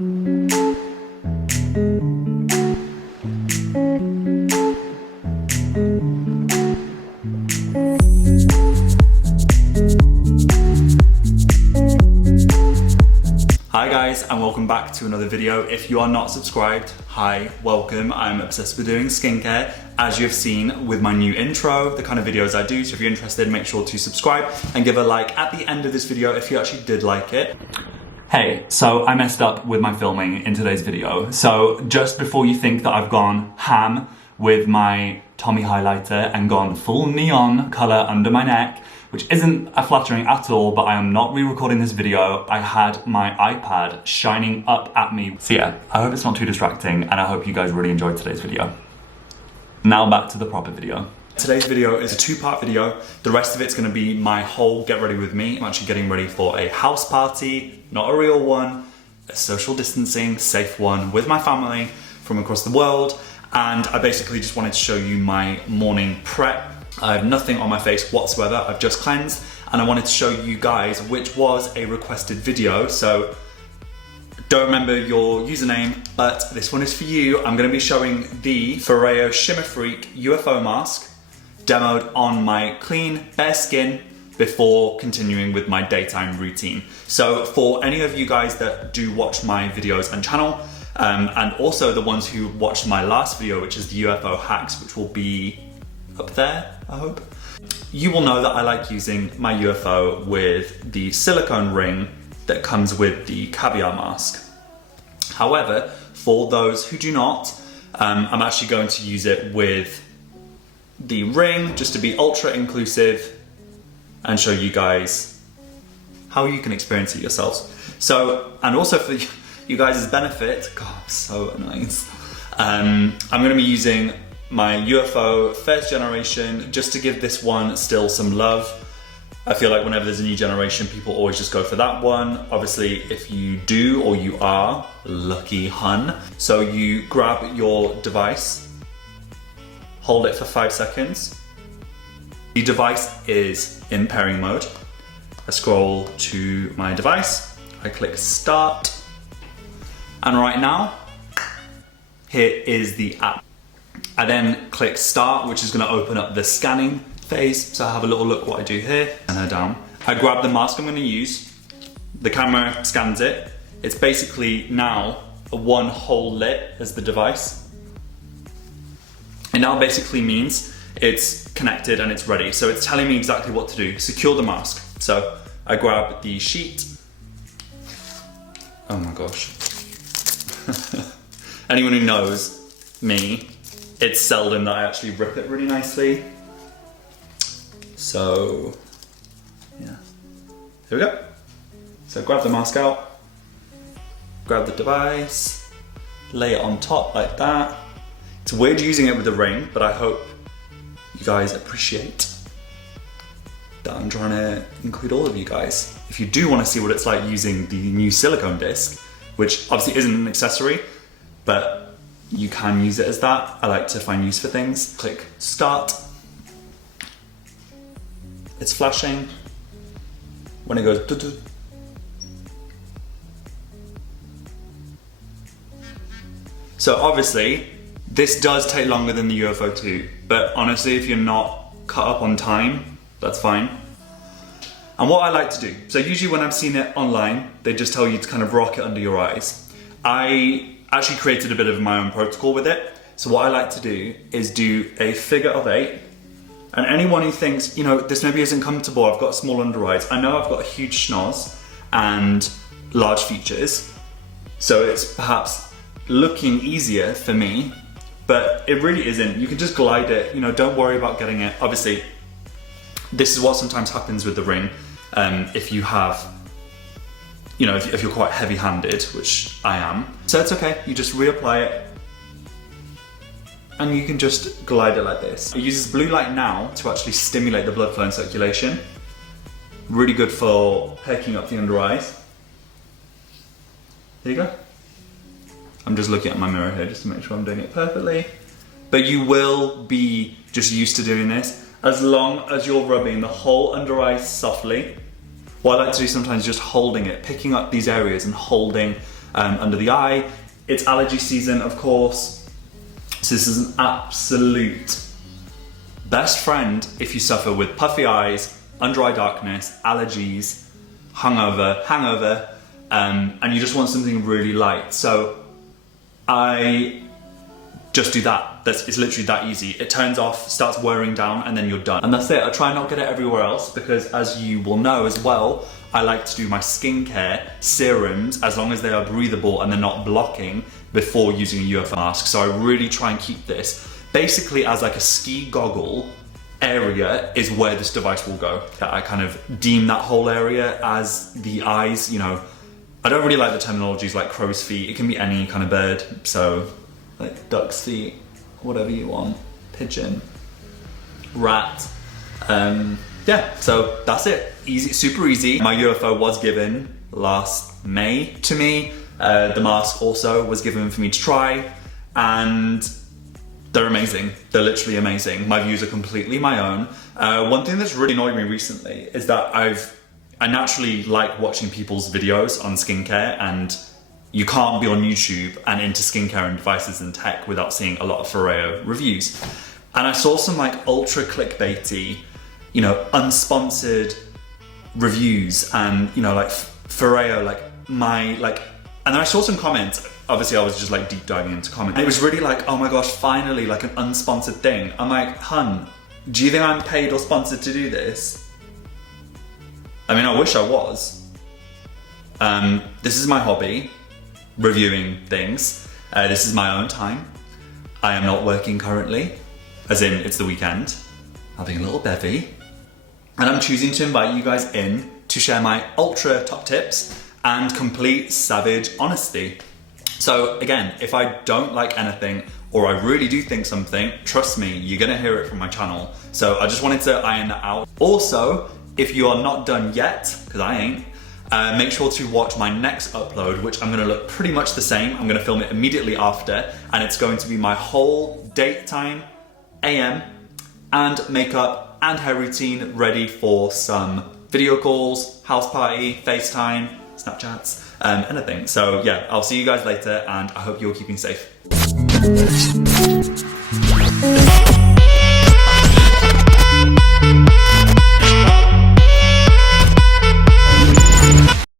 Hi guys, and welcome back to another video. If you are not subscribed, hi, welcome. I'm obsessed with doing skincare, as you have seen with my new intro, the kind of videos I do. So if you're interested, make sure to subscribe and give a like at the end of this video if you actually did like it. Hey, so I messed up with my filming in today's video. So just before you think that I've gone ham with my Tommy highlighter and gone full neon color under my neck, which isn't flattering at all, but I am not re-recording this video. I had my iPad shining up at me. So yeah, I hope it's not too distracting, and I hope you guys really enjoyed today's video. Now back to the proper video. Today's video is a two-part video. The rest of it's gonna be my whole get ready with me. I'm actually getting ready for a house party, not a real one, a social distancing, safe one with my family from across the world. And I basically just wanted to show you my morning prep. I have nothing on my face whatsoever, I've just cleansed, and I wanted to show you guys, which was a requested video, so don't remember your username, but this one is for you. I'm going to be showing the FOREO Shimmer Freak UFO mask, demoed on my clean, bare skin, before continuing with my daytime routine. So for any of you guys that do watch my videos and channel, and also the ones who watched my last video, which is the UFO hacks, which will be up there, I hope. You will know that I like using my UFO with the silicone ring that comes with the caviar mask. However, for those who do not, I'm actually going to use it with the ring just to be ultra inclusive and show you guys how you can experience it yourselves. So, and also for you guys' benefit, God, so nice. I'm gonna be using my UFO first generation, just to give this one still some love. I feel like whenever there's a new generation, people always just go for that one. Obviously, if you do, or you are, lucky hun. So you grab your device, hold it for 5 seconds. The device is in pairing mode. I scroll to my device, I click start, and right now, here is the app. I then click start, which is going to open up the scanning phase. So I have a little look what I do here, and her down. I grab the mask I'm going to use. The camera scans it. It's basically now a one whole lit as the device. It now basically means it's connected and it's ready. So it's telling me exactly what to do. Secure the mask. So I grab the sheet. Oh my gosh. Anyone who knows me, it's seldom that I actually rip it really nicely. So, yeah. Here we go. So grab the mask out, grab the device, lay it on top like that. It's weird using it with the ring, but I hope you guys appreciate that I'm trying to include all of you guys. If you do want to see what it's like using the new silicone disc, which obviously isn't an accessory, but you can use it as that. I like to find use for things. Click start. It's flashing. When it goes doo-doo. So obviously, this does take longer than the UFO 2, but honestly, if you're not cut up on time, that's fine. And what I like to do, so usually when I've seen it online, they just tell you to kind of rock it under your eyes. I actually created a bit of my own protocol with it. So what I like to do is do a figure of 8. And anyone who thinks, you know, this maybe isn't comfortable, I've got small under eyes. I know I've got a huge schnoz and large features. So it's perhaps looking easier for me, but it really isn't. You can just glide it, you know, don't worry about getting it. Obviously, this is what sometimes happens with the ring. If you have, you know, if you're quite heavy-handed, which I am. So it's okay, you just reapply it, and you can just glide it like this. It uses blue light now to actually stimulate the blood flow and circulation. Really good for picking up the under eyes. There you go. I'm just looking at my mirror here just to make sure I'm doing it perfectly. But you will be just used to doing this as long as you're rubbing the whole under eye softly. What I like to do sometimes is just holding it, picking up these areas and holding under the eye. It's allergy season, of course, so this is an absolute best friend if you suffer with puffy eyes, under eye darkness, allergies, hangover, and you just want something really light. So I just do that. It's literally that easy. It turns off, starts wearing down, and then you're done. And that's it. I try not to get it everywhere else because, as you will know as well, I like to do my skincare serums as long as they are breathable and they're not blocking before using a UFO mask. So I really try and keep this basically as like a ski goggle area is where this device will go. I kind of deem that whole area as the eyes, you know. I don't really like the terminologies like crow's feet. It can be any kind of bird. So like duck's feet, whatever you want, pigeon, rat. Yeah, so that's it. Easy, super easy. My UFO was given last May to me. The mask also was given for me to try, and they're amazing. They're literally amazing. My views are completely my own. One thing that's really annoyed me recently is that I naturally like watching people's videos on skincare, and you can't be on YouTube and into skincare and devices and tech without seeing a lot of FOREO reviews. And I saw some like ultra clickbaity, you know, unsponsored reviews, and you know, like FOREO, and then I saw some comments. Obviously I was just like deep diving into comments. And it was really like, oh my gosh, finally like an unsponsored thing. I'm like, hun, do you think I'm paid or sponsored to do this? I mean, I wish I was. This is my hobby, reviewing things. This is my own time. I am not working currently, as in it's the weekend, having a little bevy. And I'm choosing to invite you guys in to share my ultra top tips and complete savage honesty. So again, if I don't like anything or I really do think something, trust me, you're gonna hear it from my channel. So I just wanted to iron that out. Also, if you are not done yet, because I ain't, make sure to watch my next upload, which I'm gonna look pretty much the same. I'm gonna film it immediately after, and it's going to be my whole date time, AM, and makeup and hair routine ready for some video calls, house party, FaceTime, Snapchats, anything. So yeah, I'll see you guys later, and I hope you're keeping safe.